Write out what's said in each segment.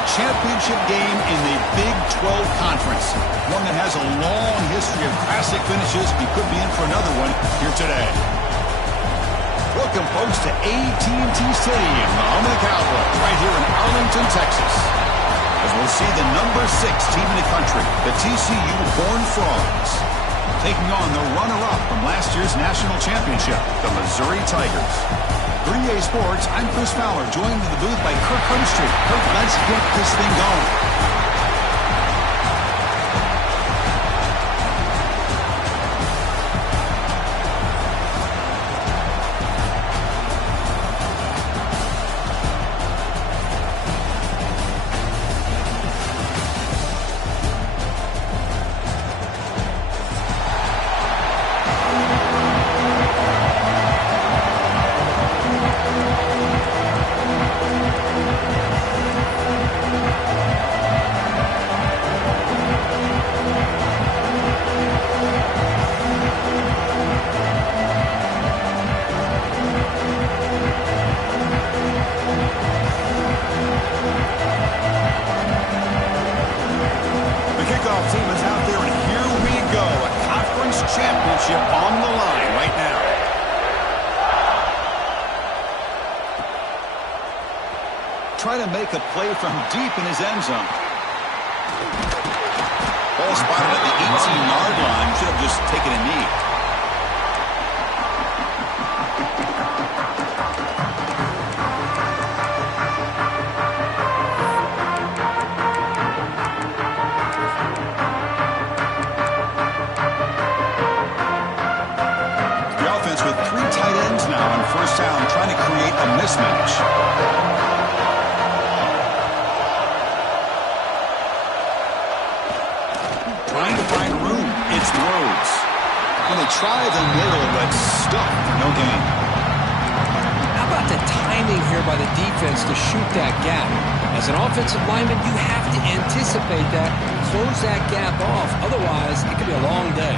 the championship game in the Big 12 Conference. One that has a long history of classic finishes. We could be in for another one here today. Welcome, folks, to AT&T Stadium, the home of the Cowboys, right here in Arlington, Texas. As we'll see the number 6 team in the country, the TCU Horned Frogs, taking on the runner-up from last year's national championship, the Missouri Tigers. 3A Sports, I'm Chris Fowler, joined in the booth by Kirk Humstreet. Kirk, let's get this thing going. Team is out there, and here we go. A conference championship on the line right now. Trying to make a play from deep in his end zone. Ball spotted at the 18-yard line. Should have just taken a knee. First down, trying to create a mismatch. Trying to find room. It's Rhodes. When they try the middle, but stuck for no gain. How about the timing here by the defense to shoot that gap? As an offensive lineman, you have to anticipate that, close that gap off. Otherwise, it could be a long day.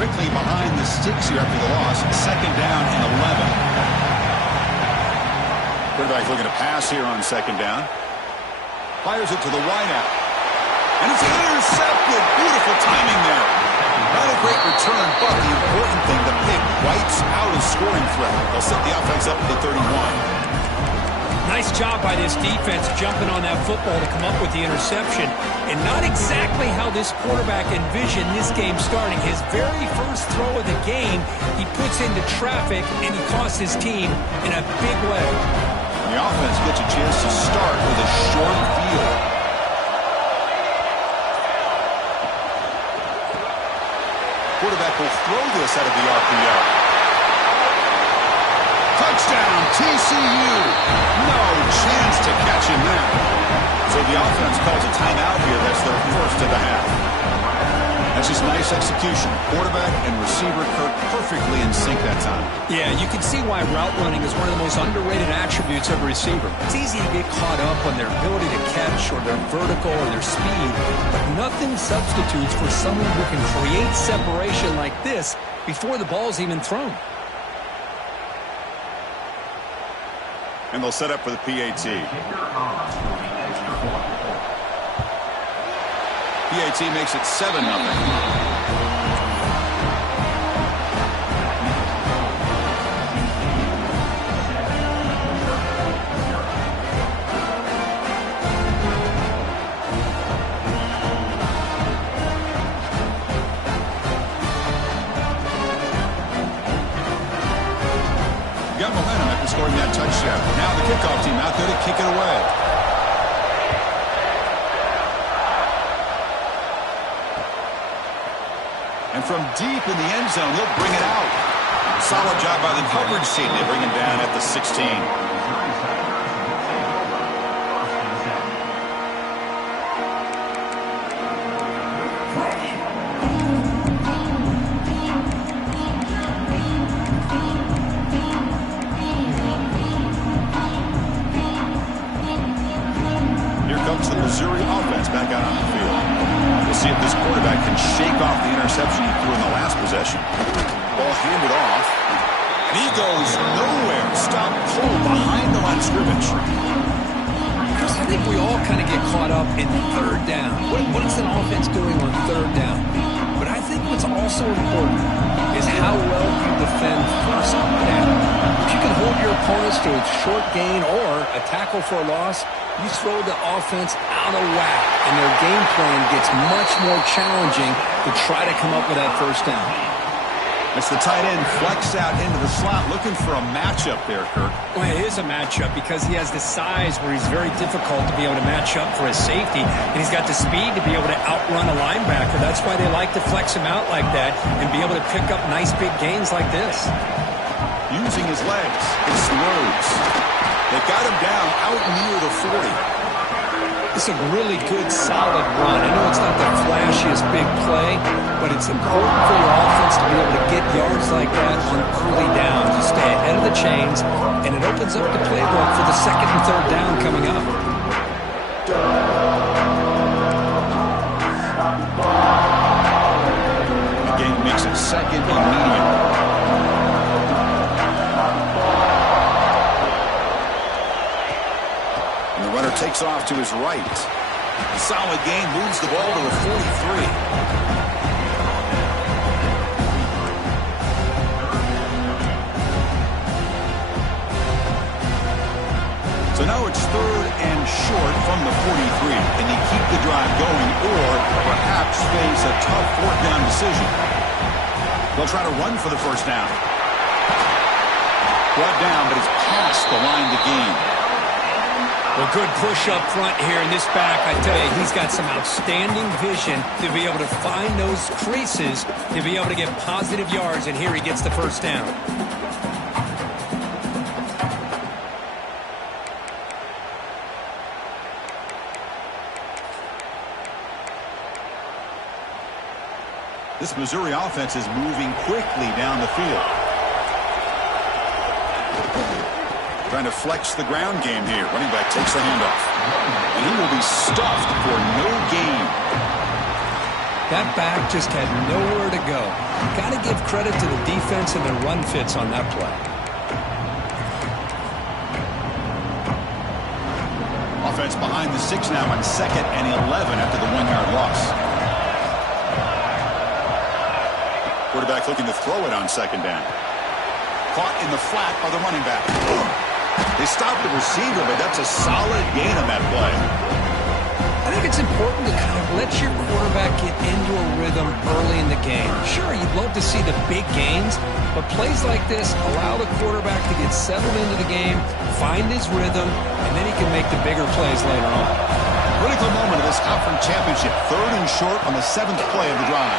Quickly behind the sticks here after the loss. Second down and 11. Quarterback looking to pass here on second down. Fires it to the wideout. And it's intercepted. Beautiful timing there. Not a great return, but the important thing, the pick wipes out a scoring threat. They'll set the offense up at the 31. Nice job by this defense jumping on that football to come up with the interception. And not exactly how this quarterback envisioned this game starting. His very first throw of the game, he puts into traffic, and he costs his team in a big way. The offense gets a chance to start with a short field. Quarterback will throw this out of the RPO. Touchdown, TCU. No chance to catch him there. So the offense calls a timeout here. That's their first of the half. That's just nice execution. Quarterback and receiver Kirk perfectly in sync that time. Yeah, you can see why route running is one of the most underrated attributes of a receiver. It's easy to get caught up on their ability to catch or their vertical or their speed, but nothing substitutes for someone who can create separation like this before the ball's even thrown. And they'll set up for the PAT. PAT makes it 7-0. Got momentum after scoring that touchdown. Now the kickoff team out there to kick it away. And from deep in the end zone, he'll bring it out. Solid job by the coverage team. They bring him down at the 16. The Missouri offense back out on the field. We'll see if this quarterback can shake off the interception he threw in the last possession. Ball handed off. And he goes nowhere. Stop cold behind the line of scrimmage. think we all kind of get caught up in third down. What is an offense doing on third down? But I think what's also important is how well you defend first down. If you can hold your opponents to a short gain or a tackle for a loss, you throw the offense out of whack, and their game plan gets much more challenging to try to come up with that first down. It's the tight end flex out into the slot, looking for a matchup there, Kirk. Well, it is a matchup because he has the size where he's very difficult to be able to match up for his safety, and he's got the speed to be able to outrun a linebacker. That's why they like to flex him out like that and be able to pick up nice big gains like this. Using his legs, he slows. They got him down out near the 40. It's a really good, solid run. I know it's not the flashiest big play, but it's important for your offense to be able to get yards like that on early downs. You stay ahead of the chains, and it opens up the playbook for the second and third down coming up. The game makes it second and medium. Takes off to his right. Solid gain, moves the ball to the 43. So now it's third and short from the 43. Can they keep the drive going or perhaps face a tough fourth down decision? They'll try to run for the first down. Brought down, but it's past the line to gain. Well, good push up front here in this back. I tell you, he's got some outstanding vision to be able to find those creases, to be able to get positive yards, and here he gets the first down. This Missouri offense is moving quickly down the field. Trying to flex the ground game here. Running back takes the handoff. And he will be stuffed for no gain. That back just had nowhere to go. Got to give credit to the defense and the run fits on that play. Offense behind the 6 now on 2nd and 11 after the 1-yard loss. Quarterback looking to throw it on 2nd down. Caught in the flat by the running back. They stopped the receiver, but that's a solid gain on that play. I think it's important to kind of let your quarterback get into a rhythm early in the game. Sure, you'd love to see the big gains, but plays like this allow the quarterback to get settled into the game, find his rhythm, and then he can make the bigger plays later on. Critical moment of this conference championship. 3rd and short on the 7th play of the drive.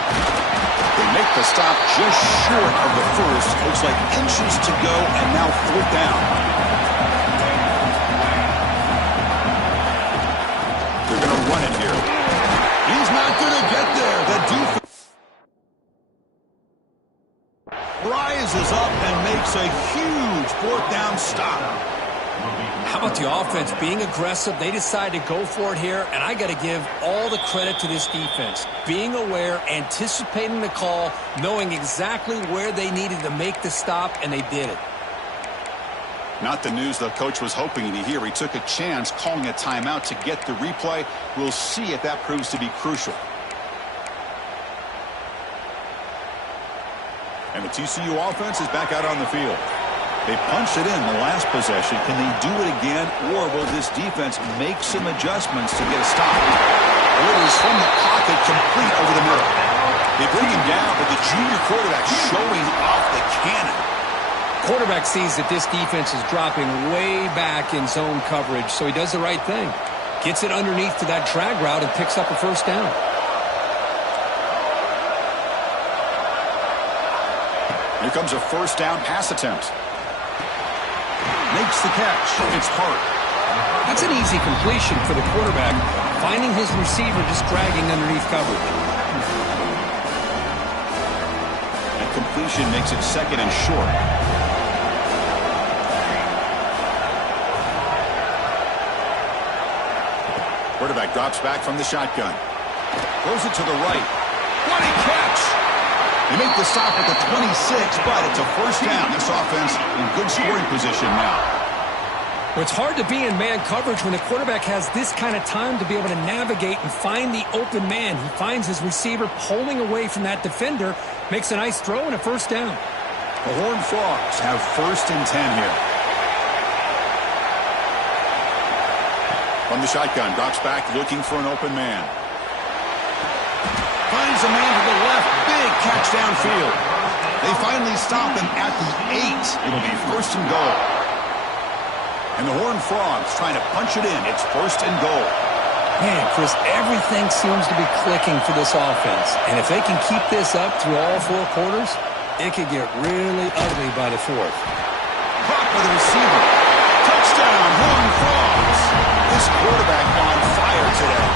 They make the stop just short of the first. Looks like inches to go, and now 4th down. They're going to run it here. He's not going to get there. The defense rises up and makes a huge 4th down stop. How about the offense being aggressive? They decide to go for it here, and I got to give all the credit to this defense. Being aware, anticipating the call, knowing exactly where they needed to make the stop, and they did it. Not the news the coach was hoping to hear. He took a chance calling a timeout to get the replay. We'll see if that proves to be crucial. And the TCU offense is back out on the field. They punched it in the last possession. Can they do it again, or will this defense make some adjustments to get a stop? Orders from the pocket, complete over the middle. They bring him down, but the junior quarterback showing off the cannon. Quarterback sees that this defense is dropping way back in zone coverage, so he does the right thing. Gets it underneath to that drag route and picks up a first down. Here comes a first down pass attempt. Makes the catch. It's Hart. That's an easy completion for the quarterback, finding his receiver just dragging underneath coverage. That completion makes it 2nd and short. Quarterback drops back from the shotgun. Throws it to the right. What a catch! They make the stop at the 26, but it's a first down. This offense in good scoring position now. Well, it's hard to be in man coverage when the quarterback has this kind of time to be able to navigate and find the open man. He finds his receiver pulling away from that defender, makes a nice throw and a first down. The Horned Frogs have 1st and 10 here. From the shotgun, drops back looking for an open man. Finds a man to the left. Big catch downfield. They finally stop him at the 8. It'll be 1st and goal. And the Horned Frogs trying to punch it in. It's 1st and goal. Man, Chris, everything seems to be clicking for this offense. And if they can keep this up through all 4 quarters, it could get really ugly by the 4th. Caught by the receiver. Touchdown, Horned Frogs. This quarterback on fire today.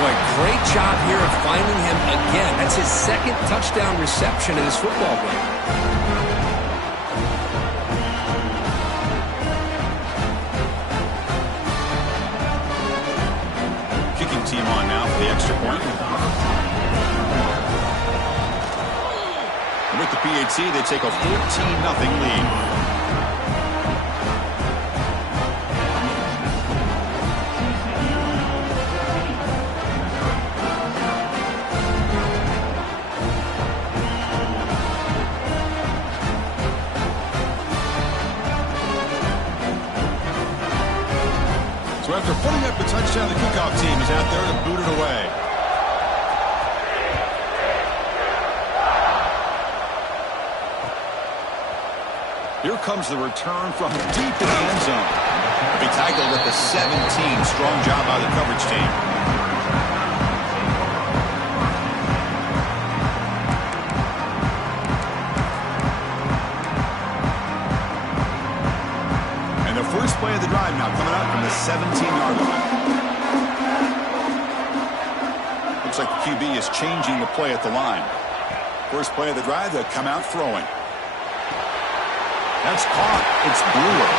Boy, great job here of finding him again. That's his 2nd touchdown reception in this football game. Kicking team on now for the extra point. And with the PAT, they take a 14-0 lead. So after putting up the touchdown, the kickoff team is out there to boot it away. Here comes the return from deep in the end zone. They tackled at the 17. Strong job by the coverage team. First play of the drive now coming up from the 17-yard line. Looks like the QB is changing the play at the line. First play of the drive, they'll come out throwing. That's caught. It's Brewer.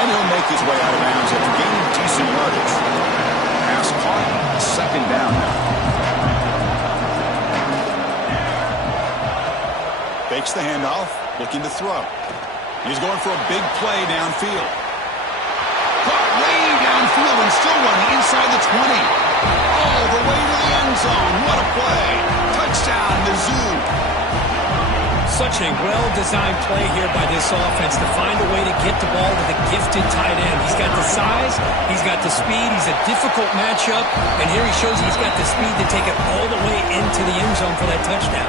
And he'll make his way out of bounds after gaining decent yardage. Pass caught. 2nd down now. Fakes the handoff, looking to throw. He's going for a big play downfield. Caught way downfield and still running inside the 20. All the way to the end zone. What a play. Touchdown, Mizzou. Such a well-designed play here by this offense to find a way to get the ball to the gifted tight end. He's got the size, he's got the speed, he's a difficult matchup, and here he shows he's got the speed to take it all the way into the end zone for that touchdown.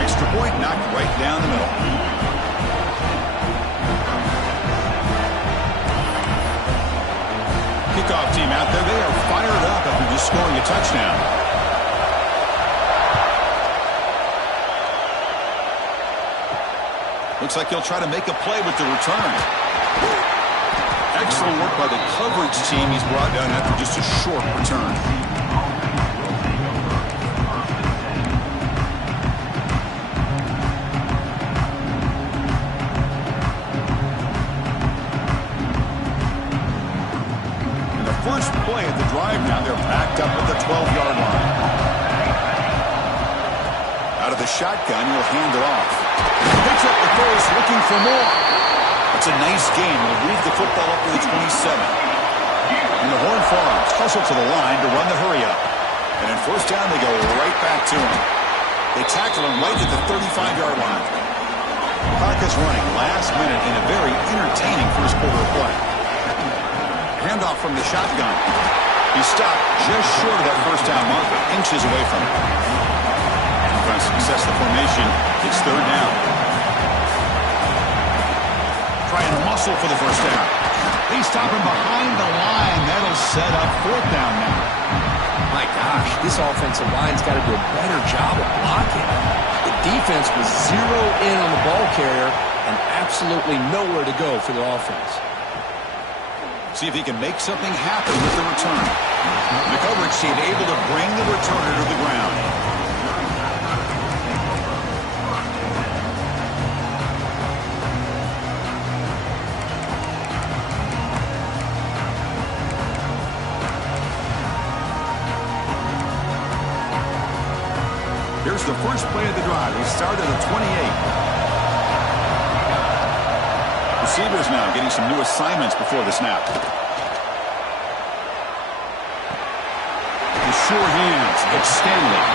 Extra point knocked right down the middle. Kickoff team out there, they are fired up after just scoring a touchdown. Looks like he'll try to make a play with the return. Excellent work by the coverage team. He's brought down after just a short return. First play at the drive now. They're backed up at the 12-yard line. Out of the shotgun, he'll hand it off. Picks up the throws, looking for more. It's a nice game. He'll move the football up to the 27. And the Horned Frogs hustle to the line to run the hurry-up. And in 1st down, they go right back to him. They tackle him right at the 35-yard line. Clock is running last minute in a very entertaining first quarter of play. Handoff from the shotgun. He stopped just short of that 1st down marker, inches away from it. And by success of the formation, it's 3rd down. Try and muscle for the 1st down. They stop him behind the line. That'll set up 4th down now. My gosh, this offensive line's got to do a better job of blocking. The defense was zeroed in on the ball carrier and absolutely nowhere to go for the offense. See if he can make something happen with the return. The coverage team able to bring the returner to the ground. Here's the first play of the drive. He started at 28. receivers now getting some new assignments before the snap. The sure hands, it's Stanley.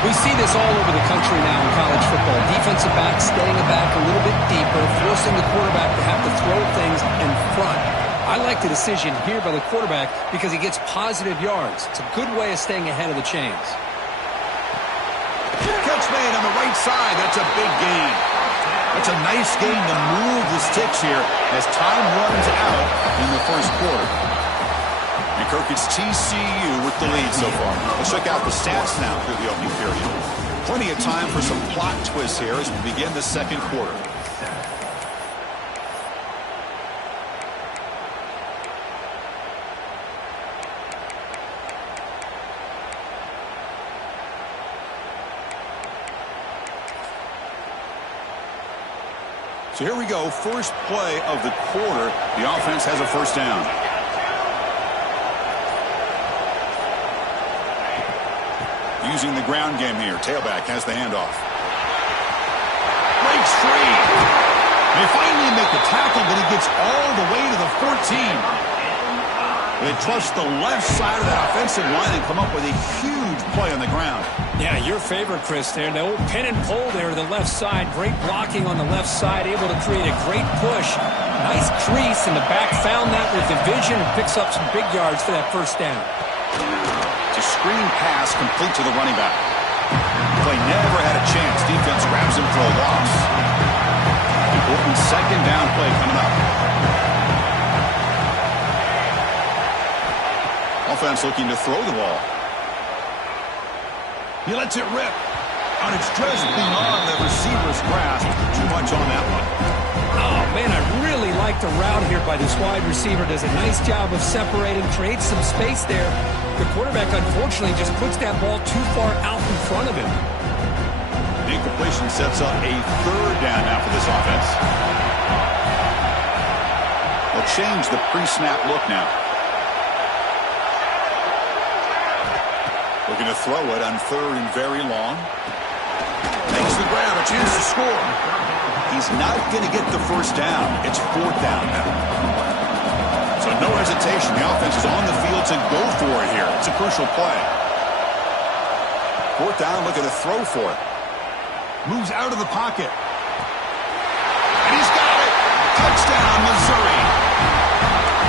We see this all over the country now in college football. Defensive backs staying back a little bit deeper, forcing the quarterback to have to throw things in front. I like the decision here by the quarterback because he gets positive yards. It's a good way of staying ahead of the chains. Catch made on the right side. That's a big gain. That's a nice gain to move the sticks here as time runs out in the first quarter. And Kirk, it's TCU with the lead so far. Let's check out the stats now through the opening period. Plenty of time for some plot twists here as we begin the second quarter. So here we go, first play of the quarter. The offense has a first down. Using the ground game here. Tailback has the handoff. Breaks free. They finally make the tackle, but he gets all the way to the 14. They trust the left side of that offensive line and come up with a huge play on the ground. Yeah, your favorite, Chris, there. The old pin and pull there to the left side. Great blocking on the left side, able to create a great push. Nice crease, and the back found that with the vision and picks up some big yards for that first down. It's a screen pass complete to the running back. Play never had a chance. Defense grabs him for a loss. Important second down play coming up. Offense looking to throw the ball. He lets it rip. And it's just beyond the receiver's grasp. Too much on that one. Oh, man, I really like the route here by this wide receiver. Does a nice job of separating, creates some space there. The quarterback, unfortunately, just puts that ball too far out in front of him. The incompletion sets up a third down now for this offense. They'll change the pre-snap look now. Looking to throw it on third and very long. Makes the grab, a chance to score. He's not going to get the first down. It's fourth down now. So no hesitation. The offense is on the field to go for it here. It's a crucial play. Fourth down, looking to throw for it. Moves out of the pocket. And he's got it. Touchdown, Missouri.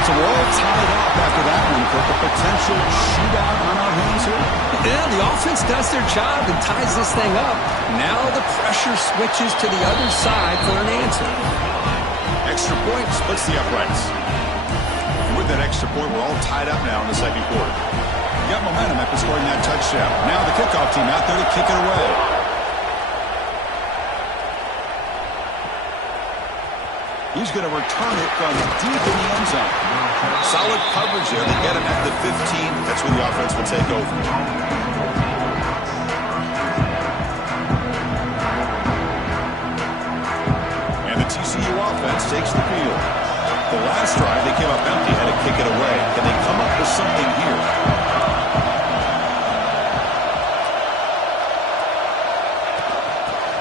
So we're all tied up after that one, Kirk. A potential shootout on our hands here. Yeah, the offense does their job and ties this thing up. Now the pressure switches to the other side for an answer. Extra point splits the uprights. And with that extra point, we're all tied up now in the second quarter. You got momentum after scoring that touchdown. Now the kickoff team out there to kick it away. He's going to return it from deep in the end zone. Solid coverage there. They get him at the 15. That's where the offense will take over. And the TCU offense takes the field. The last drive, they came up empty, had to kick it away. Can they come up with something here?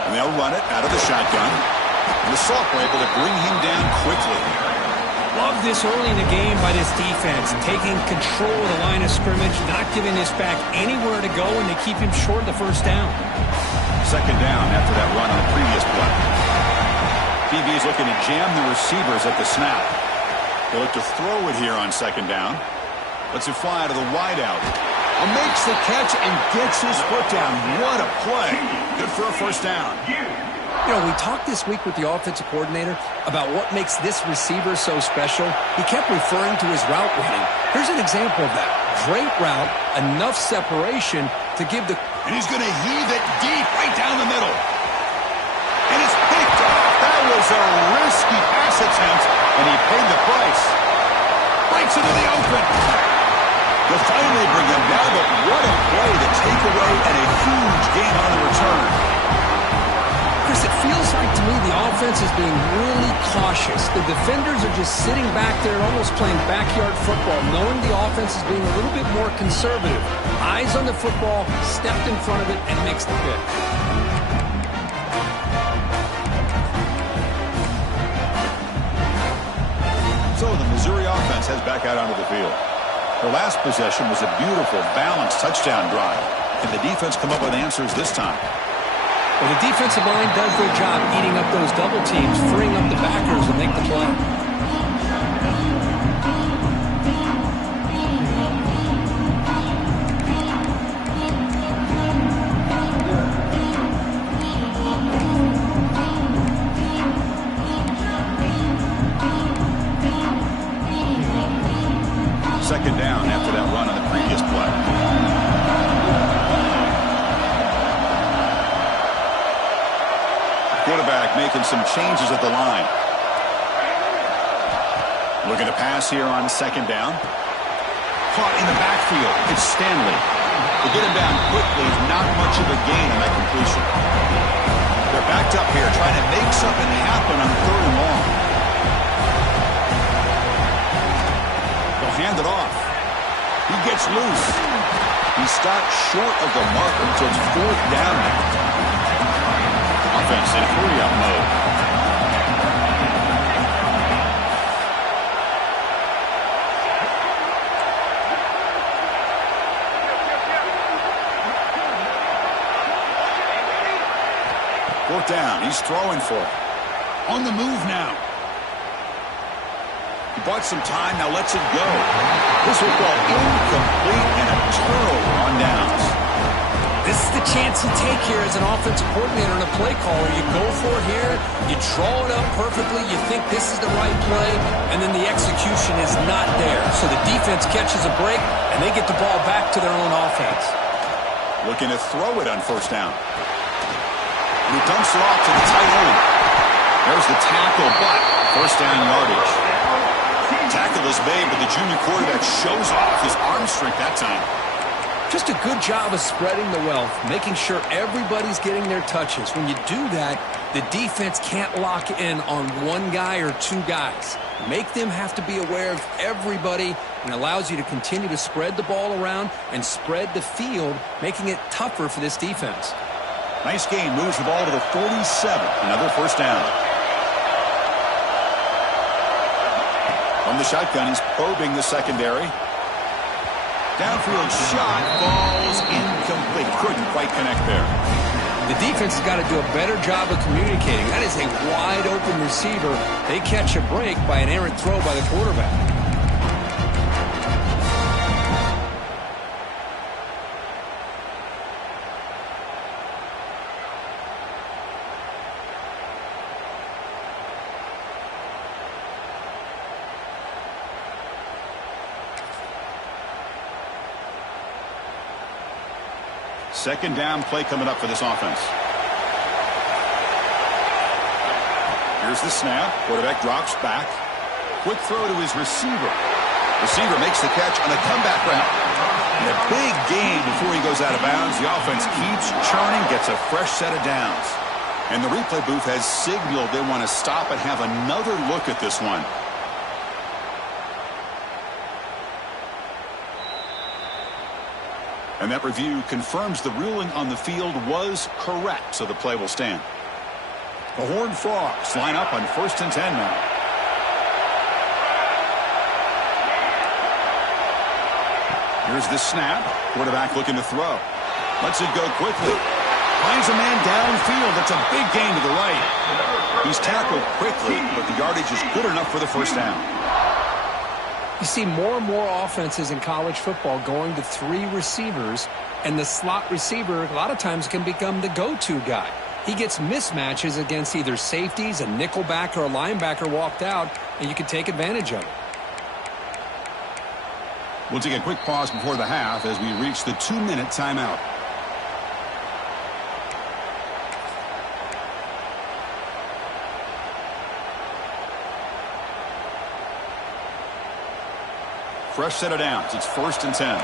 And they'll run it out of the shotgun. And the Salk were able to bring him down quickly. Love this early in the game by this defense, taking control of the line of scrimmage, not giving this back anywhere to go, and they keep him short of the first down. Second down after that run on the previous play. DB is looking to jam the receivers at the snap. They look to throw it here on second down. Lets it fly to the wideout. And makes the catch and gets his foot down. What a play. Good for a first down. You know, we talked this week with the offensive coordinator about what makes this receiver so special. He kept referring to his route running. Here's an example of that. Great route, enough separation to give the... And he's going to heave it deep right down the middle. And it's picked off. That was a risky pass attempt, and he paid the price. Breaks into the open. They'll finally bring him down, but what a play to take away and a huge gain on the return. Chris, it feels like to me the offense is being really cautious. The defenders are just sitting back there almost playing backyard football, knowing the offense is being a little bit more conservative. Eyes on the football, stepped in front of it, and makes the pick. offense heads back out onto the field. The last possession was a beautiful, balanced touchdown drive. Can the defense come up with answers this time? Well, the defensive line does their job eating up those double teams, freeing up the backers to make the play. Second down after that run on the previous play. Quarterback making some changes at the line. Looking to pass here on second down. Caught in the backfield. It's Stanley. To get him down quickly is not much of a gain on that completion. They're backed up here trying to make something happen on third and long. They'll hand it off. He gets loose. He stopped short of the marker, so it's fourth down now. Offense in hurry-up mode. Fourth down. He's throwing for it. On the move now. He bought some time, now lets it go. This will fall incomplete and a turnover on downs. This is the chance you take here as an offensive coordinator and a play caller. You go for it here, you draw it up perfectly, you think this is the right play, and then the execution is not there. So the defense catches a break, and they get the ball back to their own offense. Looking to throw it on first down. And he dumps it off to the tight end. There's the tackle, but first down yardage. Tackle is made, but the junior quarterback shows off his arm strength that time. Just a good job of spreading the wealth, making sure everybody's getting their touches. When you do that, the defense can't lock in on one guy or two guys. Make them have to be aware of everybody, and allows you to continue to spread the ball around and spread the field, making it tougher for this defense. Nice game, moves the ball to the 47. Another first down. From the shotgun, he's probing the secondary. Downfield shot falls incomplete. Couldn't quite connect there. The defense has got to do a better job of communicating. That is a wide open receiver. They catch a break by an errant throw by the quarterback. Second down play coming up for this offense. Here's the snap. Quarterback drops back. Quick throw to his receiver. Receiver makes the catch on a comeback route. And a big gain before he goes out of bounds. The offense keeps churning, gets a fresh set of downs. And the replay booth has signaled they want to stop and have another look at this one. And that review confirms the ruling on the field was correct, so the play will stand. The Horned Frogs line up on 1st and 10 now. Here's the snap. Quarterback looking to throw. Lets it go quickly. Finds a man downfield. That's a big gain to the right. He's tackled quickly, but the yardage is good enough for the first down. You see more and more offenses in college football going to three receivers, and the slot receiver a lot of times can become the go-to guy. He gets mismatches against either safeties, a nickelback, or a linebacker walked out, and you can take advantage of it. We'll take a quick pause before the half as we reach the 2-minute timeout. Fresh set of downs. It's 1st and 10.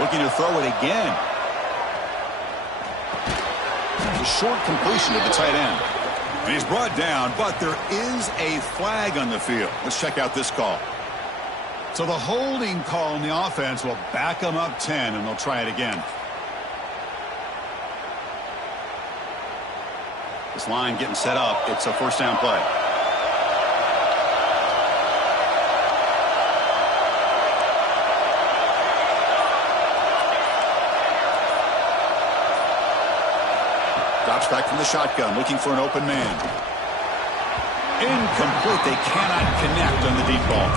Looking to throw it again. A short completion to the tight end. And he's brought down, but there is a flag on the field. Let's check out this call. So the holding call on the offense will back them up 10, and they'll try it again. 10 and they'll try it again. 10 and 10 and This line getting set up. It's a first down play. Drops back from the shotgun, looking for an open man. Incomplete. They cannot connect on the deep ball.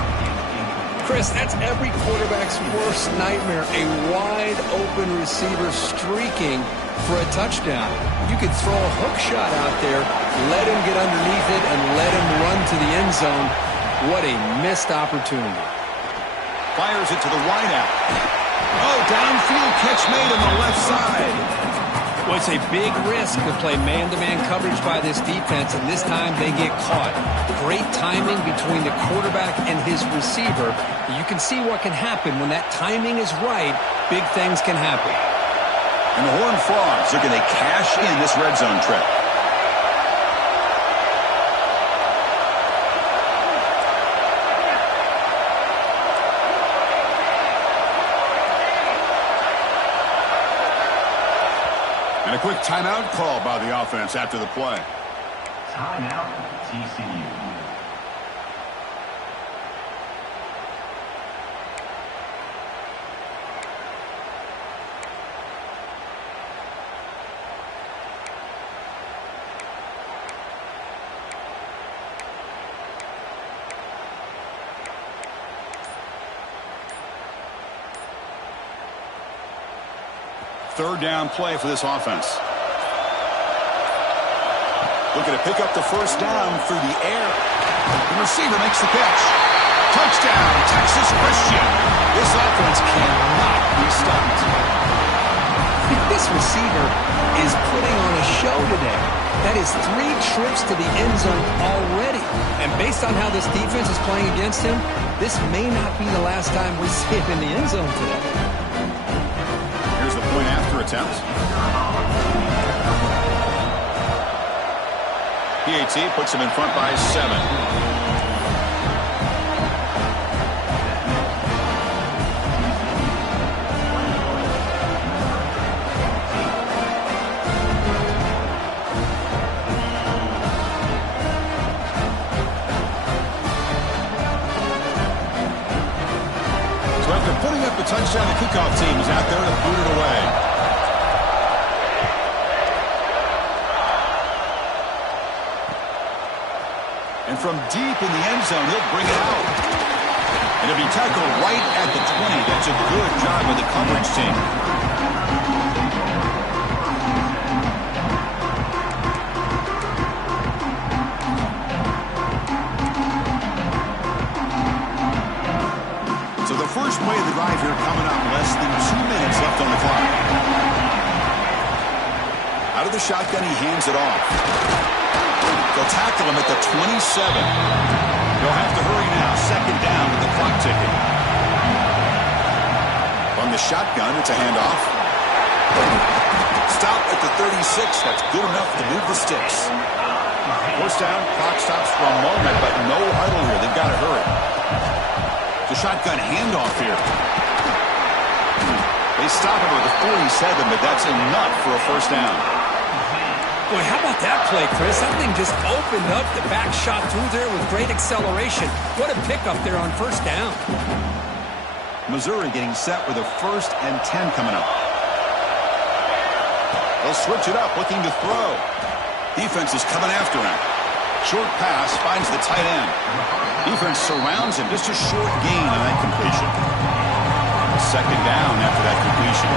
Chris, that's every quarterback's worst nightmare. A wide-open receiver streaking for a touchdown. You could throw a hook shot out there, let him get underneath it, and let him run to the end zone. What a missed opportunity. Fires it to the wideout. Oh, downfield catch made on the left side. Well, it's a big risk to play man-to-man coverage by this defense, and this time they get caught. Great timing between the quarterback and his receiver. You can see what can happen when that timing is right. Big things can happen. And the Horned Frogs are going to cash in this red zone trip. And a quick timeout call by the offense after the play. Timeout, TCU. Third down play for this offense. Looking to pick up the first down through the air. The receiver makes the catch. Touchdown, Texas Christian. This offense cannot be stopped. This receiver is putting on a show today. That is 3 trips to the end zone already. And based on how this defense is playing against him, this may not be the last time we see him in the end zone today. Point after attempt. PAT puts him in front by 7. So after putting up the touchdown, the kickoff team is out there to boot it away. And from deep in the end zone, he'll bring it out. And it'll be tackled right at the 20. That's a good job of the coverage team. So the first play of the drive here coming up. Less than 2 minutes left on the clock. Out of the shotgun, he hands it off. They'll tackle him at the 27. They'll have to hurry now. Second down with the clock ticking. From the shotgun, it's a handoff. Stop at the 36. That's good enough to move the sticks. First down, clock stops for a moment, but no huddle here. They've got to hurry. The shotgun handoff here. They stop him at the 47, but that's enough for a first down. Boy, how about that play, Chris? That thing just opened up. The back shot through there with great acceleration. What a pickup there on first down. Missouri getting set with a 1st and 10 coming up. They'll switch it up, looking to throw. Defense is coming after him. Short pass finds the tight end. Defense surrounds him. Just a short gain on that completion. Second down after that completion.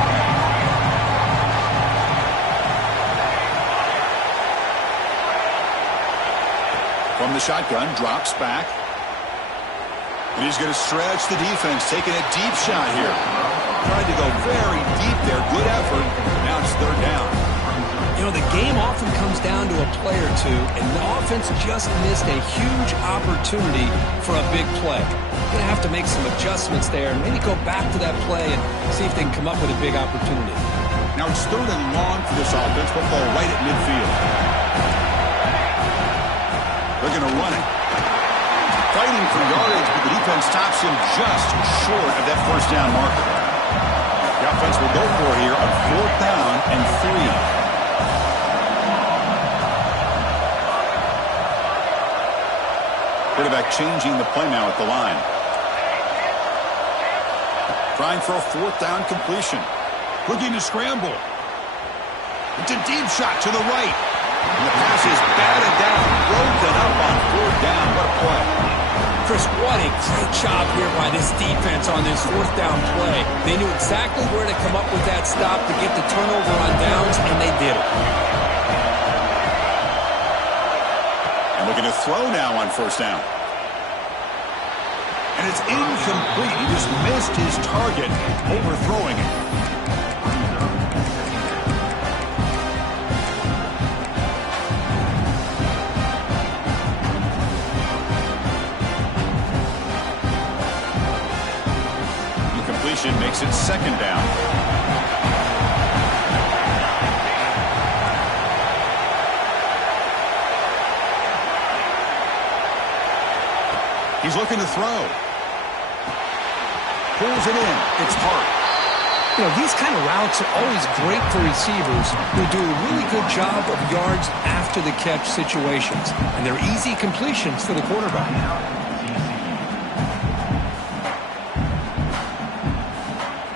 From the shotgun, drops back. And he's going to stretch the defense, taking a deep shot here. Tried to go very deep there. Good effort. Now it's third down. You know, the game often comes down to a play or two, and the offense just missed a huge opportunity for a big play. Going to have to make some adjustments there and maybe go back to that play and see if they can come up with a big opportunity. Now it's third and long for this offense. Football right at midfield. They're going to run it. Fighting for yardage, but the defense stops him just short of that first down marker. The offense will go for it here on 4th down and 3. quarterback changing the play now at the line. Trying for a 4th down completion. Looking to scramble. It's a deep shot to the right. And the pass is batted down, broken up on 4th down. What a play. Chris, what a great job here by this defense on this 4th down play. They knew exactly where to come up with that stop to get the turnover on downs, and they did it. And looking to throw now on 1st down. And it's incomplete. He just missed his target, overthrowing it. Incompletion makes it 2nd down. He's looking to throw. Pulls it in. It's Hart. You know, these kind of routes are always great for receivers who do a really good job of yards after the catch situations. And they're easy completions for the quarterback.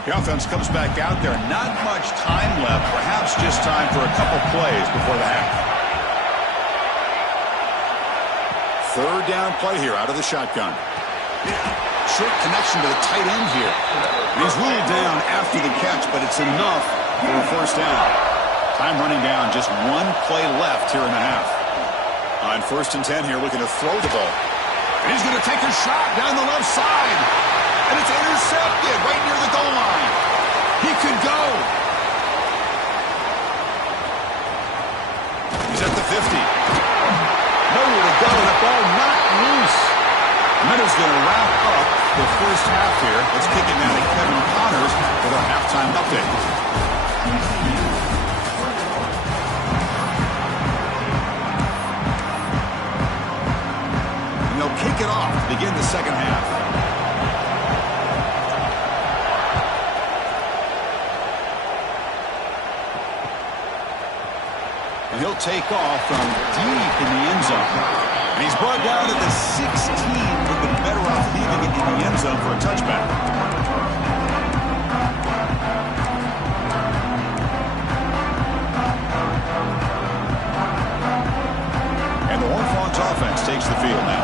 The offense comes back out there. Not much time left. Perhaps just time for a couple plays before the half. 3rd down play here out of the shotgun. Short connection to the tight end here. And he's ruled down after the catch, but it's enough for a 1st down. Time running down. Just 1 play left here in the half. On 1st and 10 here, looking to throw the ball. And he's going to take a shot down the left side. And it's intercepted right near the goal line. He could go. He's at the 50. Nowhere to go, and the ball not loose. And that is going to wrap up the 1st half here. Let's kick it now to Kevin Connors with our halftime update. And they'll kick it off to begin the 2nd half. And he'll take off from deep in the end zone. And he's brought down to the 16. Would have been better off leaving it in the end zone for a touchback. And the Hornets offense takes the field now.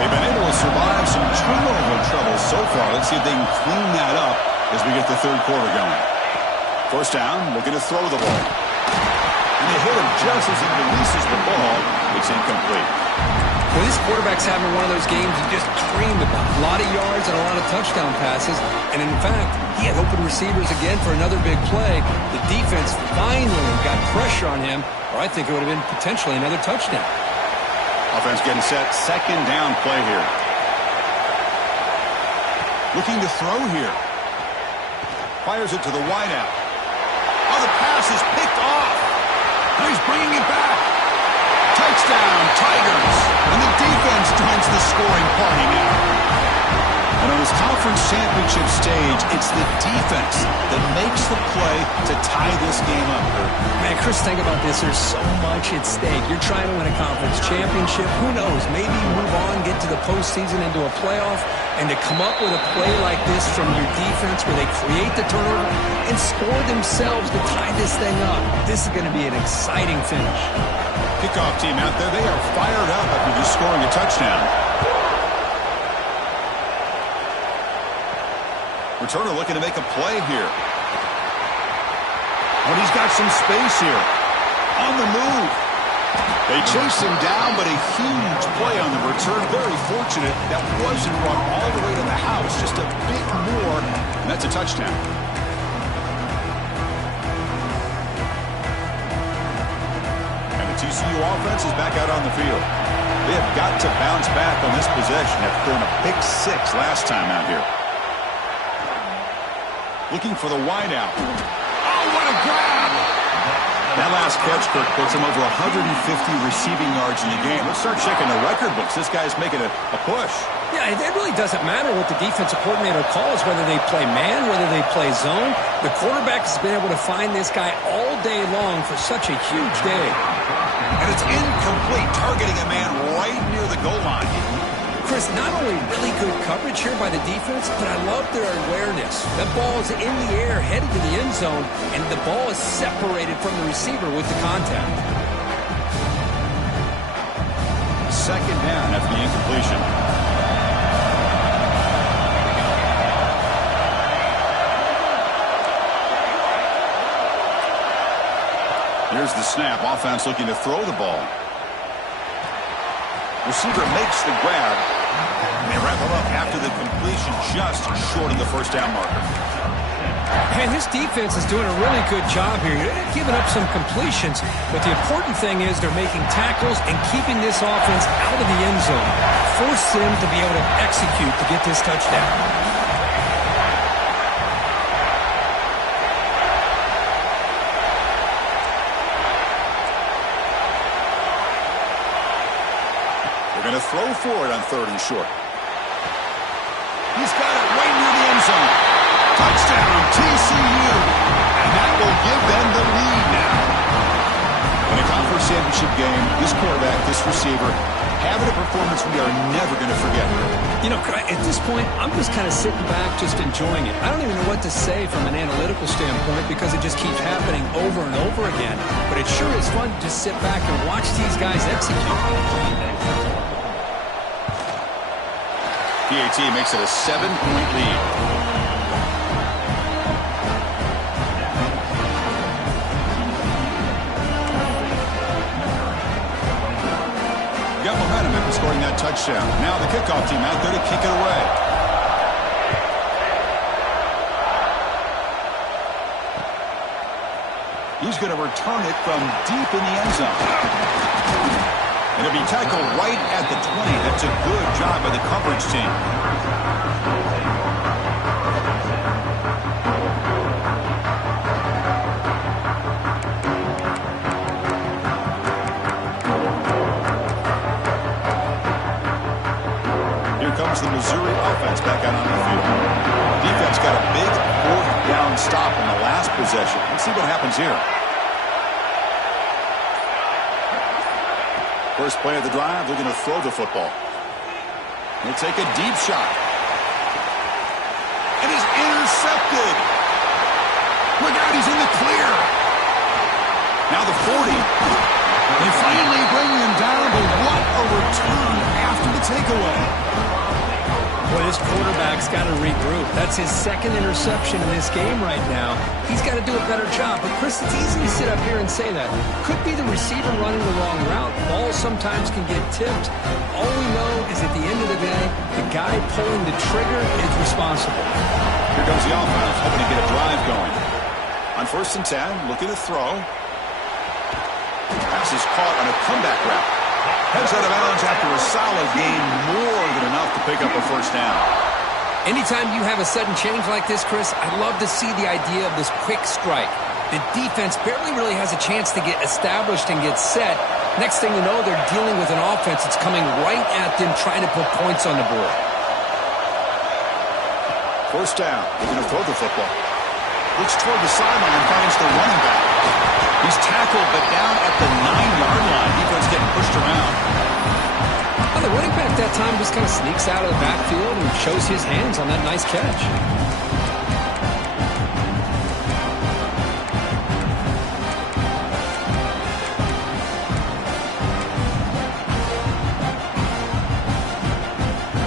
They've been able to survive some turnover trouble so far. Let's see if they can clean that up as we get the 3rd quarter going. 1st down, looking to throw the ball. And they hit him just as he releases the ball. It's incomplete. Well, this quarterback's having one of those games you just dreamed about. A lot of yards and a lot of touchdown passes. And in fact, he had open receivers again for another big play. The defense finally got pressure on him, or I think it would have been potentially another touchdown. Offense getting set. 2nd down play here. Looking to throw here. Fires it to the wideout. Oh, the pass is picked off. Now he's bringing it back. Touchdown, Tigers. And the defense joins the scoring party now. And on this conference championship stage, it's the defense that makes the play to tie this game up. Man, Chris, think about this. There's so much at stake. You're trying to win a conference championship. Who knows? Maybe you move on, get to the postseason, into a playoff, and to come up with a play like this from your defense where they create the turnover and score themselves to tie this thing up. This is going to be an exciting finish. Kickoff team out there, they are fired up after just scoring a touchdown. Returner looking to make a play here. But he's got some space here. On the move. They chase him down, but a huge play on the return. Very fortunate that wasn't brought all the way to the house. Just a bit more, and that's a touchdown. And the TCU offense is back out on the field. They have got to bounce back on this possession after throwing a pick 6 last time out here. Looking for the wideout. Oh, what a grab! That last catch, Kirk, puts him over 150 receiving yards in the game. Let's start checking the record books. This guy's making a push. Yeah, it really doesn't matter what the defensive coordinator calls, whether they play man, whether they play zone. The quarterback has been able to find this guy all day long for such a huge day. And it's incomplete, targeting a man right near the goal line. Chris, not only really good coverage here by the defense, but I love their awareness. That ball is in the air, headed to the end zone, and the ball is separated from the receiver with the contact. Second down after the incompletion. Here's the snap. Offense looking to throw the ball. Receiver makes the grab. And they wrap him up after the completion, just short of the first down marker. And his defense is doing a really good job here. They're giving up some completions, but the important thing is they're making tackles and keeping this offense out of the end zone. Force them to be able to execute to get this touchdown. Going to throw for it on 3rd and short. He's got it right near the end zone. Touchdown, TCU. And that will give them the lead now. In a conference championship game, this quarterback, this receiver, having a performance we are never going to forget. You know, at this point, I'm just kind of sitting back, just enjoying it. I don't even know what to say from an analytical standpoint because it just keeps happening over and over again. But it sure is fun to just sit back and watch these guys execute. PAT makes it a 7-point lead. Got momentum after scoring that touchdown. Now the kickoff team out there to kick it away. He's going to return it from deep in the end zone. And it'll be tackled right at the 20. That's a good job by the coverage team. Here comes the Missouri offense back out on the field. Defense got a big 4th down stop in the last possession. Let's see what happens here. First play of the drive, they're going to throw the football. They'll take a deep shot. It is intercepted. Look out, he's in the clear. Now the 40. They finally bring him down, but what a return after the takeaway. Boy, this quarterback's got to regroup. That's his 2nd interception in this game right now. He's got to do a better job. But, Chris, it's easy to sit up here and say that. Could be the receiver running the wrong route. Balls sometimes can get tipped. All we know is at the end of the day, the guy pulling the trigger is responsible. Here comes the offense, hoping to get a drive going. On 1st and 10, looking to throw. Pass is caught on a comeback route. Heads out of bounds after a solid game, more than enough to pick up a 1st down. Anytime you have a sudden change like this, Chris, I'd love to see the idea of this quick strike. The defense barely really has a chance to get established and get set. Next thing you know, they're dealing with an offense that's coming right at them, trying to put points on the board. 1st down. They're going to throw the football. Looks toward the sideline and finds the running back. He's tackled, but down at the 9-yard line. Defense getting pushed around. Well, the running back that time just kind of sneaks out of the backfield and shows his hands on that nice catch.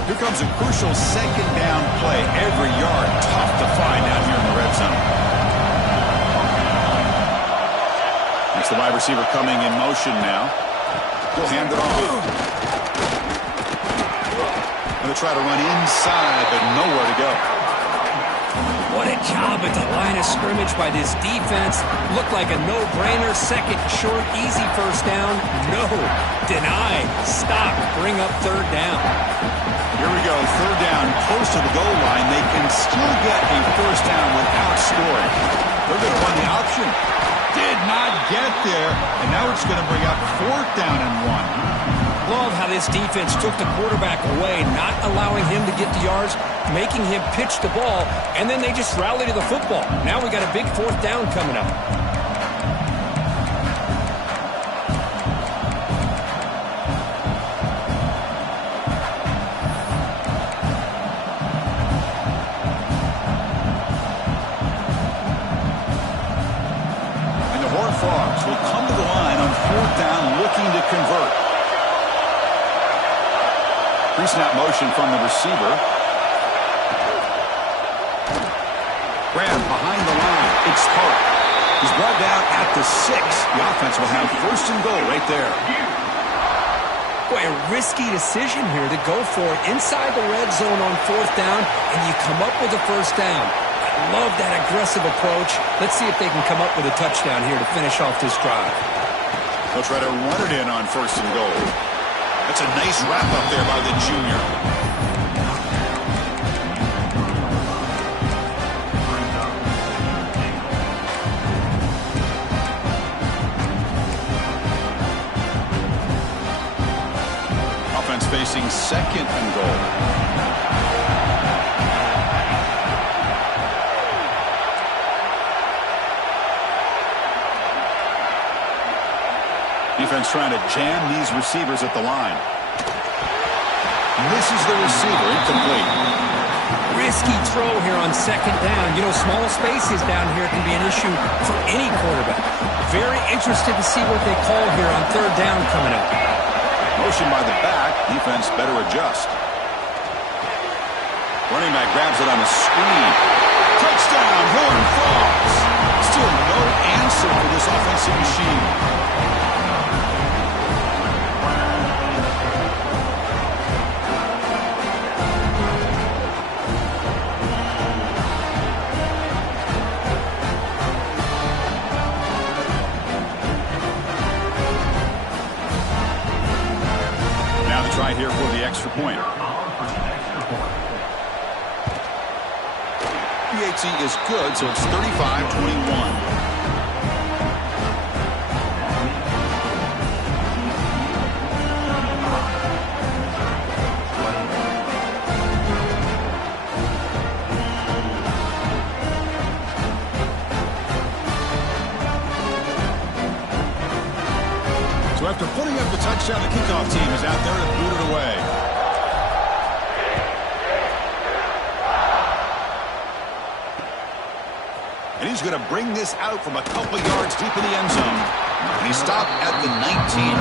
Here comes a crucial 2nd down play. Every yard tough to find out here in the red zone. That's the wide receiver coming in motion now. He'll hand it off. Going to try to run inside, but nowhere to go. What a job at the line of scrimmage by this defense. Looked like a no-brainer. 2nd short, easy 1st down. No. Deny. Stop. Bring up 3rd down. Here we go. 3rd down, close to the goal line. They can still get a 1st down without scoring. They're going to run the option. Did not get there, and now it's going to bring up 4th down and 1. Love how this defense took the quarterback away, not allowing him to get the yards, making him pitch the ball, and then they just rally to the football. Now we got a big 4th down coming up. Fourth down, looking to convert. Pre-snap motion from the receiver. Grab behind the line. It's Pope. He's brought down at the 6. The offense will have first and goal right there. Boy, a risky decision here to go for it inside the red zone on fourth down, and you come up with a first down. I love that aggressive approach. Let's see if they can come up with a touchdown here to finish off this drive. They'll try to run it in on first and goal. That's a nice wrap up there by the junior. Offense facing second and goal. Defense trying to jam these receivers at the line. Misses the receiver, incomplete. Risky throw here on second down. You know, small spaces down here can be an issue for any quarterback. Very interested to see what they call here on third down coming up. Motion by the back. Defense better adjust. Running back grabs it on a screen. Touchdown, Horn Frogs. Still no answer for this offensive machine. Right here for the extra point. PAT is good, so it's 35-21. So after putting up the touchdown, the kickoff team is out there to boot it away. And he's going to bring this out from a couple of yards deep in the end zone. And he stopped at the 19.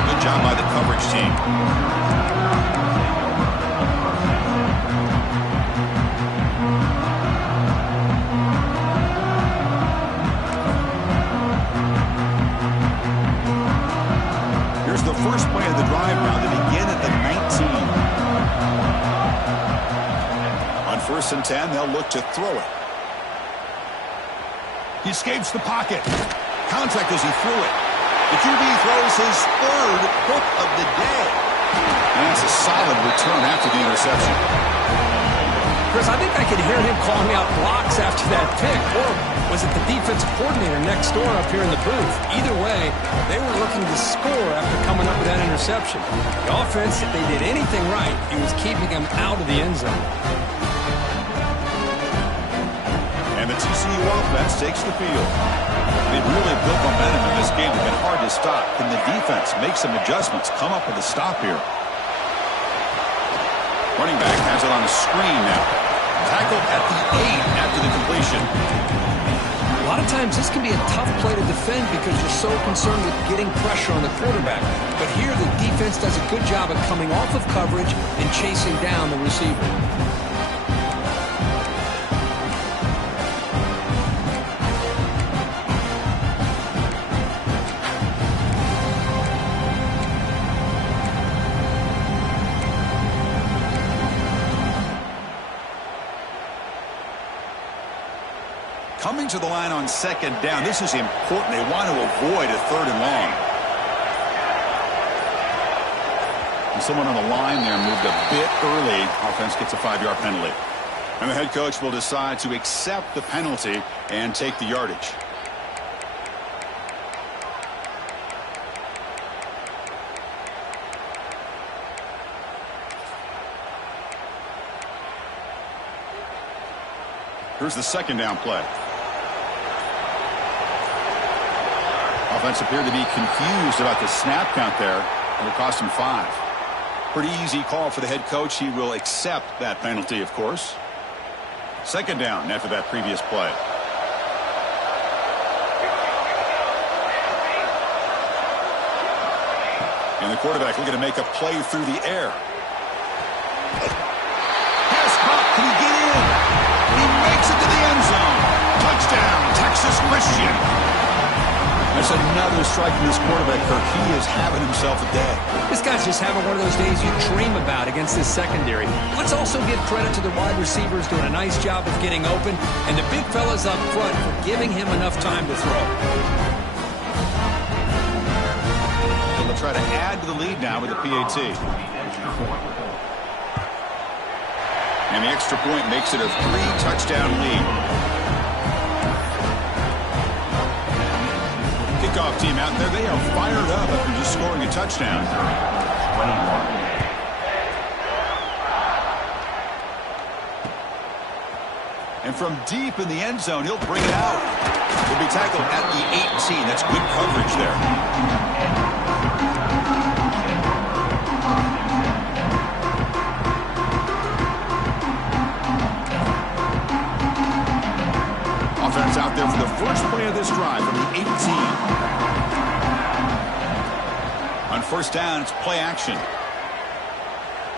Good job by the coverage team. Here's the first play of the drive now to begin at the 19. On first and 10, they'll look to throw it. He escapes the pocket. Contact as he threw it. The QB throws his third hook of the day. And that's a solid return after the interception. Chris, I think I could hear him calling out blocks after that pick. Or was it the defensive coordinator next door up here in the booth? Either way, they were looking to score after coming up with that interception. The offense, if they did anything right, it was keeping them out of the end zone. And the TCU offense takes the field. They've really built momentum in this game. They've been hard to stop. Can the defense make some adjustments, come up with a stop here? Running back has it on a screen now. Tackled at the 8 after the completion. A lot of times this can be a tough play to defend because you're so concerned with getting pressure on the quarterback. But here the defense does a good job of coming off of coverage and chasing down the receiver. Coming to the line on second down. This is important. They want to avoid a third and long. And someone on the line there moved a bit early. Offense gets a 5-yard penalty. And the head coach will decide to accept the penalty and take the yardage. Here's the second down play. Offense appeared to be confused about the snap count there. It'll cost him 5. Pretty easy call for the head coach. He will accept that penalty, of course. Second down after that previous play. And the quarterback looking to make a play through the air. Pass caught. Can he get in? He makes it to the end zone. Touchdown, Texas Christian. That's another strike from this quarterback, Kirk. He is having himself a day. This guy's just having one of those days you dream about against this secondary. Let's also give credit to the wide receivers doing a nice job of getting open, and the big fellas up front for giving him enough time to throw. They'll try to add to the lead now with the PAT. And the extra point makes it a 3-touchdown lead. Kickoff team out there. They are fired up after just scoring a touchdown. 21. And from deep in the end zone, he'll bring it out. He'll be tackled at the 18. That's good coverage there. Offense out there for the first play of this drive from the 18. On first down, it's play action.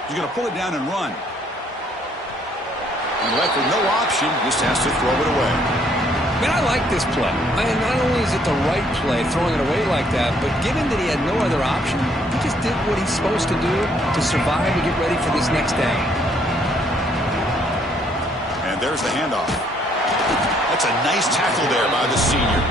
He's going to pull it down and run. And left with no option, just has to throw it away. Man, I like this play. I mean, not only is it the right play, throwing it away like that, but given that he had no other option, he just did what he's supposed to do to survive and get ready for this next down. And there's the handoff. That's a nice tackle there by the senior.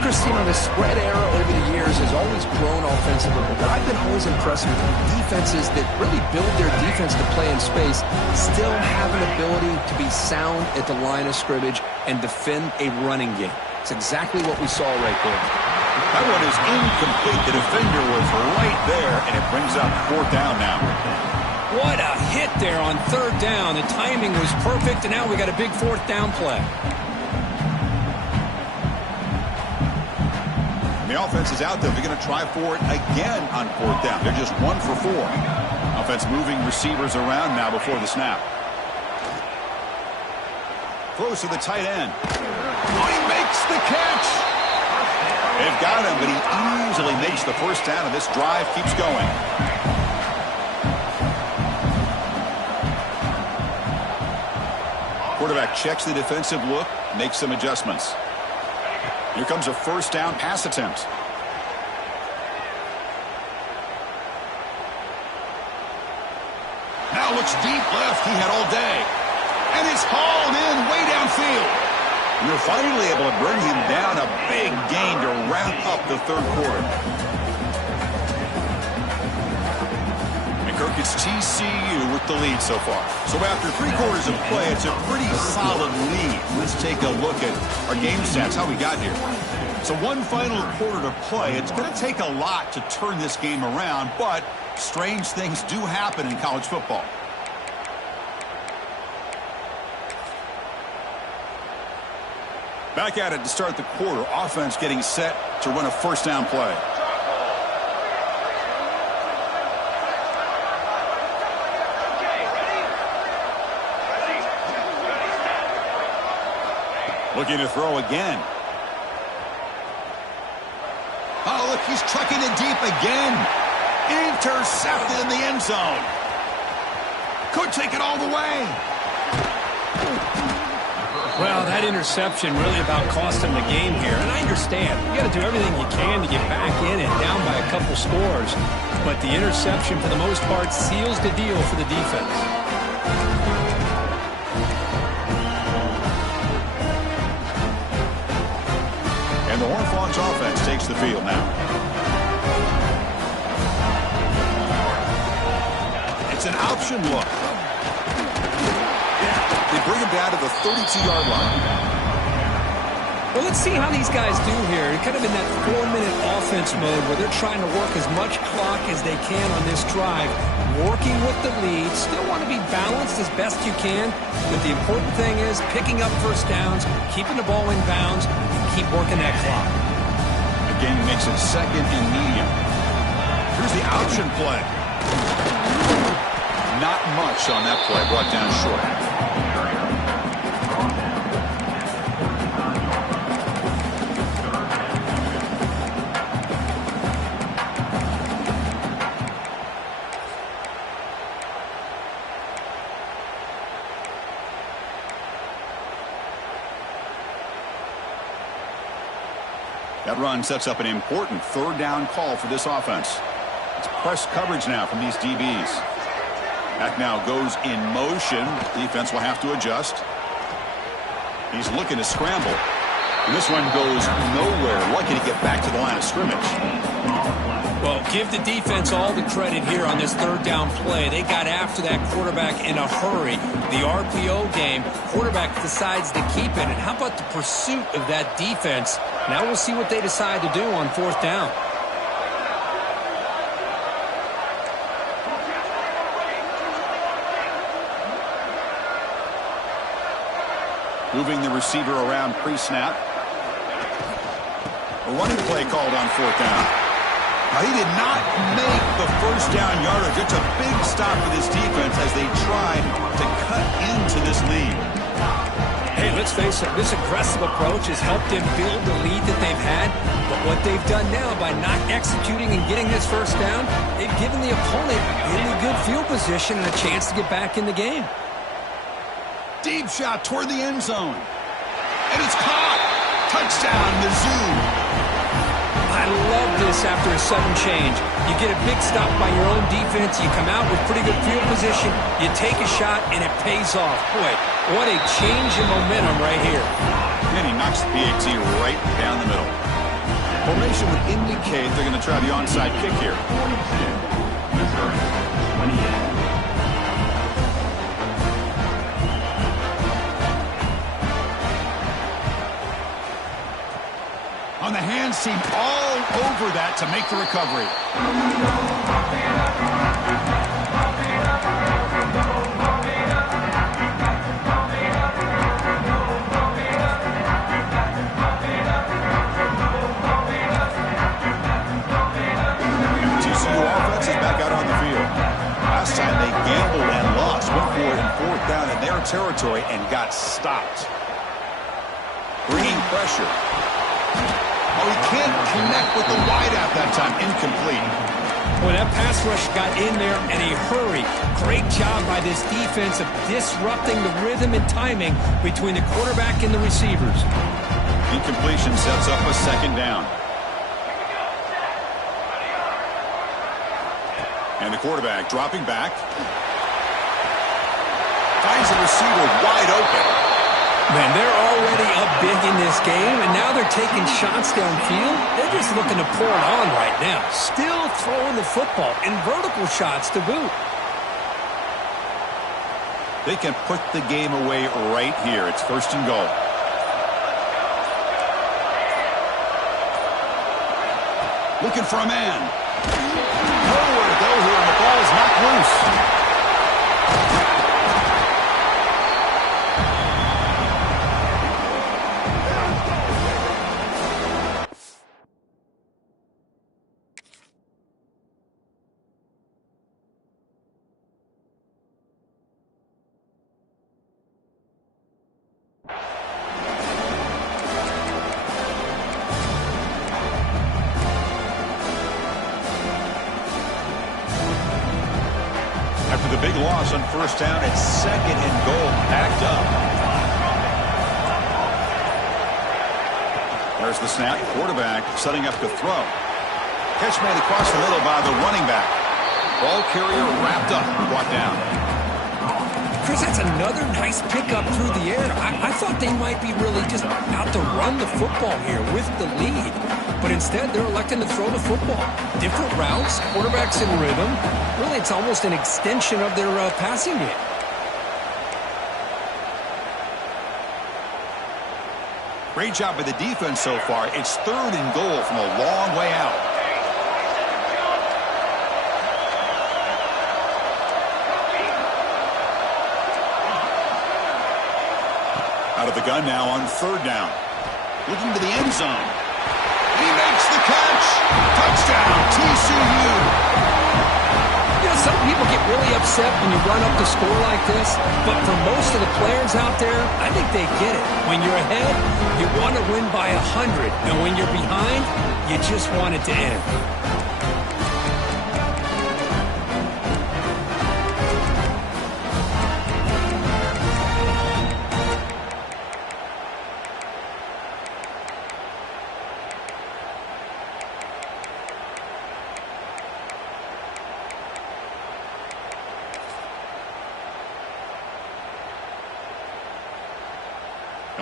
Christine, the spread era over the years has always grown offensively, but I've been always impressed with defenses that really build their defense to play in space, still have an ability to be sound at the line of scrimmage and defend a running game. It's exactly what we saw right there. That one is incomplete. The defender was right there, and it brings up fourth down now. What a hit there on third down. The timing was perfect, and now we got a big fourth down play. The offense is out there. They're going to try for it again on fourth down. They're just 1 for 4. Offense moving receivers around now before the snap. Throws to the tight end. Oh, he makes the catch. They've got him, but he easily makes the first down, and this drive keeps going. Quarterback checks the defensive look, makes some adjustments. Here comes a first down pass attempt. Now looks deep left. He had all day. And it's hauled in way downfield. And they're finally able to bring him down. A big gain to wrap up the third quarter. And Kirk, it's TCU with the lead so far. So after 3 quarters of play, it's a pretty solid lead. Let's take a look at our game stats, how we got here. So one final quarter to play. It's going to take a lot to turn this game around, but strange things do happen in college football. Back at it to start the quarter. Offense getting set to run a first down play. Looking to throw again. Oh, look, he's trucking it deep again. Intercepted in the end zone. Could take it all the way. Well, that interception really about cost him the game here. And I understand. You got to do everything you can to get back in and down by a couple scores. But the interception, for the most part, seals the deal for the defense. And the Horned Frogs offense takes the field now. It's an option look. They bring him down to the 32-yard line. Well, let's see how these guys do here. They're kind of in that 4-minute offense mode where they're trying to work as much clock as they can on this drive, working with the lead. Still want to be balanced as best you can, but the important thing is picking up first downs, keeping the ball in bounds, and keep working that clock. Again, makes it second and medium. Here's the option play. Not much on that play, brought down short. That run sets up an important third down call for this offense. It's press coverage now from these DBs. Back now goes in motion. Defense will have to adjust. He's looking to scramble. And this one goes nowhere. Lucky to get back to the line of scrimmage. Well, give the defense all the credit here on this third down play. They got after that quarterback in a hurry. The RPO game, quarterback decides to keep it. And how about the pursuit of that defense? Now we'll see what they decide to do on fourth down. Moving the receiver around pre-snap. A running play called on fourth down. Now, he did not make the first down yardage. It's a big stop for this defense as they try to cut into this lead. Hey, let's face it, this aggressive approach has helped them build the lead that they've had. But what they've done now by not executing and getting this first down, they've given the opponent really good field position and a chance to get back in the game. Deep shot toward the end zone. And it's caught. Touchdown, Mizzou. I love this after a sudden change. You get a big stop by your own defense. You come out with pretty good field position. You take a shot, and it pays off. Boy, what a change in momentum right here. And he knocks the PAT right down the middle. Formation would indicate they're going to try the onside kick here. 22, Missouri, 28. On the hands team all over that to make the recovery. TCU offense is back out on the field. Last time they gambled and lost. Went for it in fourth down in their territory and got stopped. Bringing pressure. Oh, he can't connect with the wideout that time. Incomplete. Well, that pass rush got in there in a hurry. Great job by this defense of disrupting the rhythm and timing between the quarterback and the receivers. Incompletion sets up a second down. And the quarterback dropping back. Finds the receiver wide open. Man, they're already up big in this game, and now they're taking shots downfield. They're just looking to pour it on right now. Still throwing the football, and vertical shots to boot. They can put the game away right here. It's first and goal. Looking for a man. Nowhere to go here, and the ball is knocked loose. After the big loss on first down, it's second and goal, backed up. There's the snap. Quarterback setting up to throw. Catch made across the middle by the running back. Ball carrier wrapped up, brought down. Chris, that's another nice pickup through the air. I thought they might be really just out to run the football here with the lead. But instead, they're electing to throw the football. Different routes, quarterbacks in rhythm. Really, it's almost an extension of their passing game. Great job by the defense so far. It's third and goal from a long way out. Out of the gun now on third down. Looking to the end zone. He makes the catch. Touchdown, TCU. You know, some people get really upset when you run up the score like this, but for most of the players out there, I think they get it. When you're ahead, you want to win by 100, and when you're behind, you just want it to end.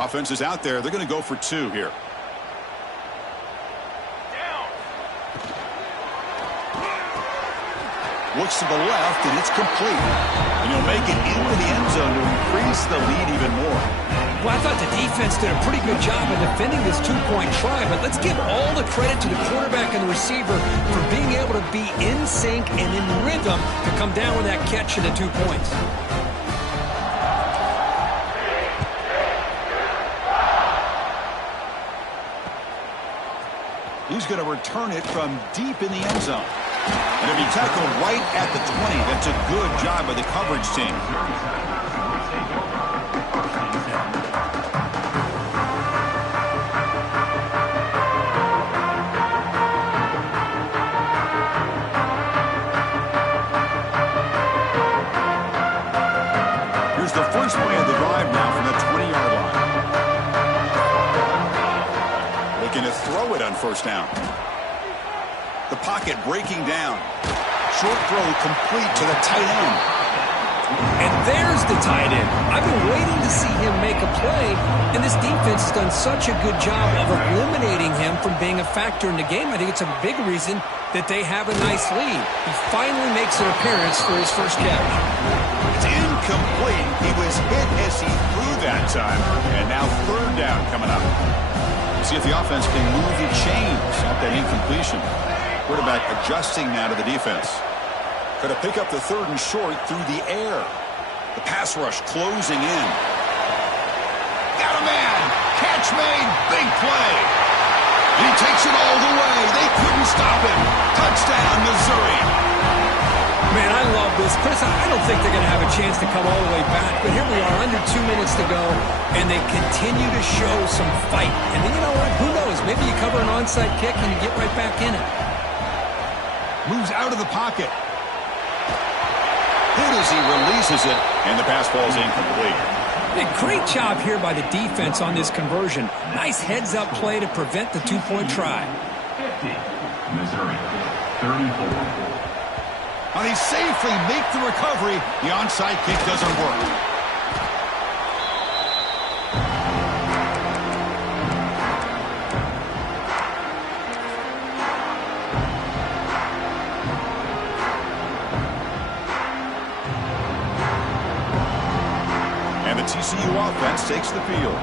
Offense is out there. They're going to go for 2 here. Looks to the left, and it's complete. And he'll make it into the end zone to increase the lead even more. Well, I thought the defense did a pretty good job of defending this 2-point try, but let's give all the credit to the quarterback and the receiver for being able to be in sync and in rhythm to come down with that catch and the 2 points. He's going to return it from deep in the end zone. And if he tackled right at the 20, that's a good job by the coverage team. Here's the first play of the drive now from the 20-yard line. Looking to throw it on first down. The pocket breaking down. Short throw complete to the tight end. And there's the tight end. I've been waiting to see him make a play, and this defense has done such a good job of eliminating him from being a factor in the game. I think it's a big reason that they have a nice lead. He finally makes an appearance for his first catch. It's incomplete. He was hit as he threw that time, and now third down coming up. We'll see if the offense can move the chains off that incompletion. Quarterback adjusting now to the defense. Going to pick up the 3rd and short through the air. The pass rush closing in. Got a man. Catch made. Big play. And he takes it all the way. They couldn't stop him. Touchdown, Missouri. Man, I love this. Chris, I don't think they're going to have a chance to come all the way back. But here we are, under 2 minutes to go, and they continue to show some fight. And then, you know what? Who knows? Maybe you cover an onside kick and you get right back in it. Moves out of the pocket. Good as he releases it, and the pass ball is incomplete. A great job here by the defense on this conversion. Nice heads-up play to prevent the 2-point try. 50, Missouri, 34. Now they safely make the recovery. The onside kick doesn't work. And the TCU offense takes the field.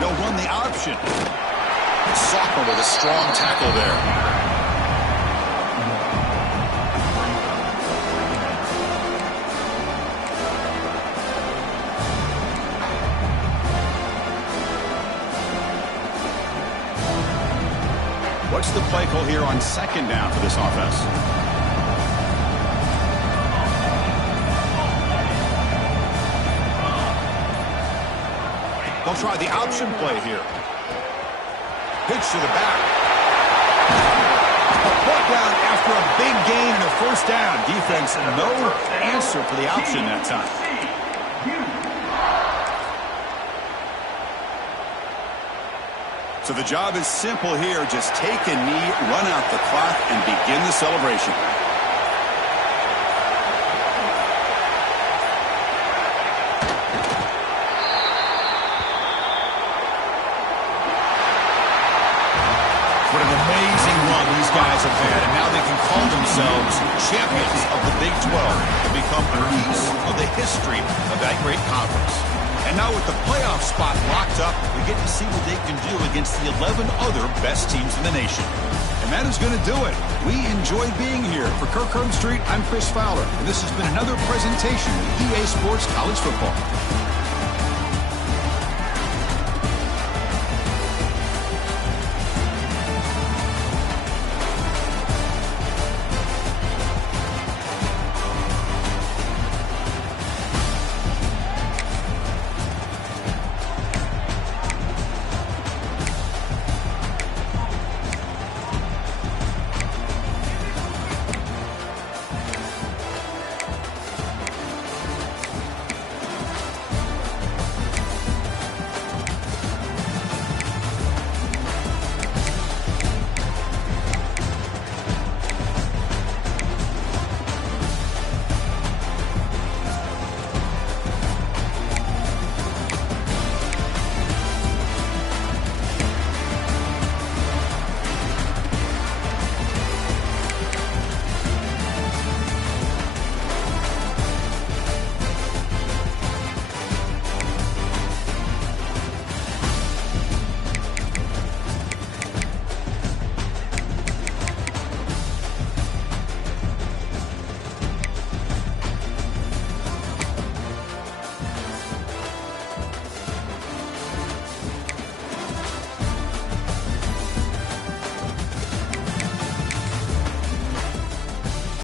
They'll run the option. Sophomore with a strong tackle there. What's the play call here on 2nd down for this offense? They'll try the option play here. Pitch to the back. A put down after a big gain and a first down. Defense, no answer for the option that time. So the job is simple here. Just take a knee, run out the clock, and begin the celebration. What an amazing run these guys have had, and now they can call themselves champions of the Big 12 and become a piece of the history of that great conference. And now with the playoff spot locked up, we get to see what they can do against the 11 other best teams in the nation. And that is going to do it. We enjoyed being here. For Kirk Street, I'm Chris Fowler, and this has been another presentation of EA Sports College Football.